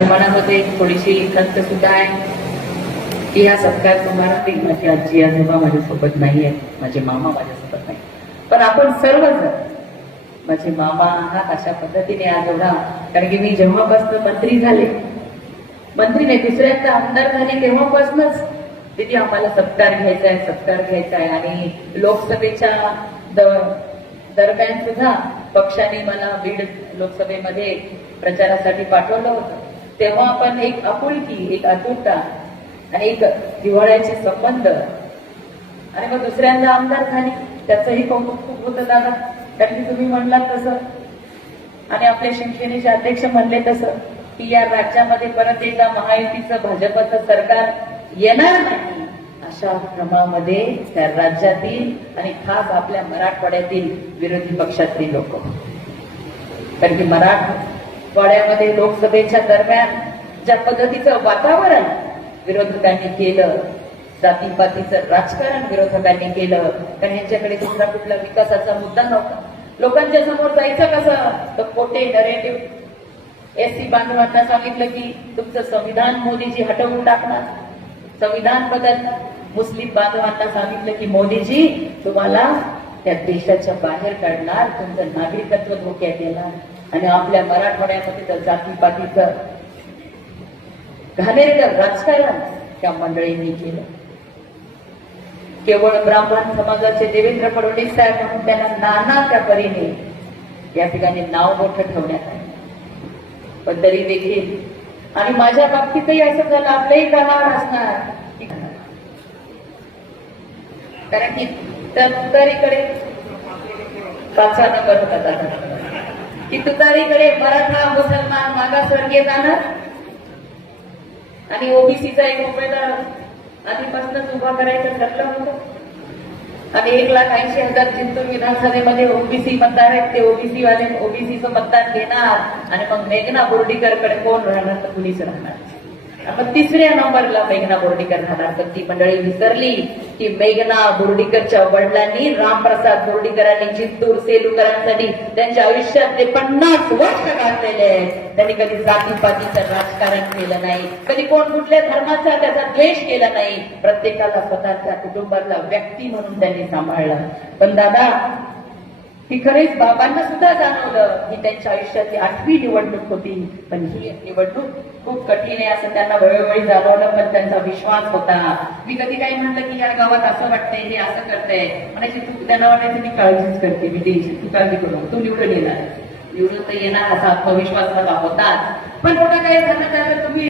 मनामध्ये थोडीशी खंत सुद्धा आहे. की हा सत्कार समारंभी माझी आजी आजोबा माझ्यासोबत नाही आहेत माझे मामा माझ्यासोबत नाही पण आपण सर्वजण माझे मामा आहात अशा पद्धतीने आज एवढा कारण की मी जेव्हापासून मंत्री झाले मंत्री नाही दुसऱ्यांदा आमदार झाले तेव्हापासूनच तिथे आम्हाला सत्कार घ्यायचा आहे सत्कार घ्यायचा आहे. आणि लोकसभेच्या दरम्यान सुद्धा पक्षाने मला बीड लोकसभेमध्ये प्रचारासाठी पाठवलं होतं. तेव्हा आपण एक आपुलकी एक आतुरता आणि एक हिवाळ्याचे संबंध. आणि मग दुसऱ्यांदा आमदार झाली त्याचंही कौतुक खूप होतं दादा. कारण की तुम्ही म्हणलात तसं. आणि आपल्या शिवसेनेचे अध्यक्ष म्हणले तसं की या राज्यामध्ये परत एकदा महायुतीचं भाजपचं सरकार येणार नाही अशा क्रमामध्ये त्या राज्यातील आणि खास आपल्या मराठवाड्यातील विरोधी पक्षातील लोक. कारण की वाड्यामध्ये लोकसभेच्या दरम्यान ज्या पद्धतीचं वातावरण विरोधकांनी केलं जातीपातीचं राजकारण विरोधकांनी केलं कारण यांच्याकडे दुसरा कुठला विकासाचा मुद्दा नव्हता. लोकांच्या समोर जायचं कसं? तर खोटे नरेटिव्ह एससी बांधवांना सांगितलं की तुमचं संविधान मोदीजी हटवून टाकणार. संविधान बदलणार मुस्लिम बांधवांना सांगितलं की मोदीजी तुम्हाला त्या देशाच्या बाहेर काढणार. तुमचं नागरिकत्व धोक्यात येणार. आणि आपल्या मराठवाड्यामध्ये तर जातीपातीचं घाणेरडं राजकारण त्या मंडळींनी केलं. केवळ ब्राह्मण समाजाचे देवेंद्र फडणवीस साहेब म्हणून त्यांना नाना त्या परीने या ठिकाणी नाव मोठं ठेवण्यात आलं. पण तरी देखील आणि माझ्या बाबतीतही असं झालं आपलंही कानावर असणार कारण की तरीकडे तुतारीकडे पाचवा नंबर होता. दादा की तुतारीकडे मराठा मुसलमान मागासवर्गीय जाणार. आणि ओबीसीचा एक उमेदवार आधीपासूनच उभा करायचं ठरलं होतं. आणि एक लाख ऐंशी हजार जिंतूर विधानसभेमध्ये ओबीसी मतदार आहेत. ते ओबीसी वाले ओबीसीचं मतदान घेणार. आणि मग मेघना बोर्डीकरकडे कोण राहणार तर कुणीच राहणार. आपण तिसऱ्या नंबरला मेघना बोर्डीकर राहणार. तर ती मंडळी विसरली. की मेघना बोर्डीकरच्या वडिलांनी रामप्रसाद बोर्डीकरांनी जिंतूर सेलूकरांसाठी त्यांच्या आयुष्यातले पन्नास वर्ष घातलेले आहेत. त्यांनी कधी जातीपातीचं राजकारण केलं नाही. कधी कोण कुठल्या धर्माचा त्याचा द्वेष केला नाही. प्रत्येकाला स्वतःच्या कुटुंबातला व्यक्ती म्हणून त्यांनी सांभाळला. पण दादा ही खरेच बाबांना सुद्धा जाणवलं की त्यांच्या आयुष्याची आठवी निवडणूक होती. पण ही निवडणूक खूप कठीण आहे असं त्यांना वेळोवेळी जाणवलं पण त्यांचा विश्वास होता. मी कधी काही म्हणलं की या गावात असं वाटतंय हे असं करतंय. म्हणायची तू त्यांना वाटायचं मी काळजीच करते मी देईल तू काळजी करू तू निवडून येणार. निवडून तर येणार असा आत्मविश्वास मला होताच. पण कुठं काय झालं तर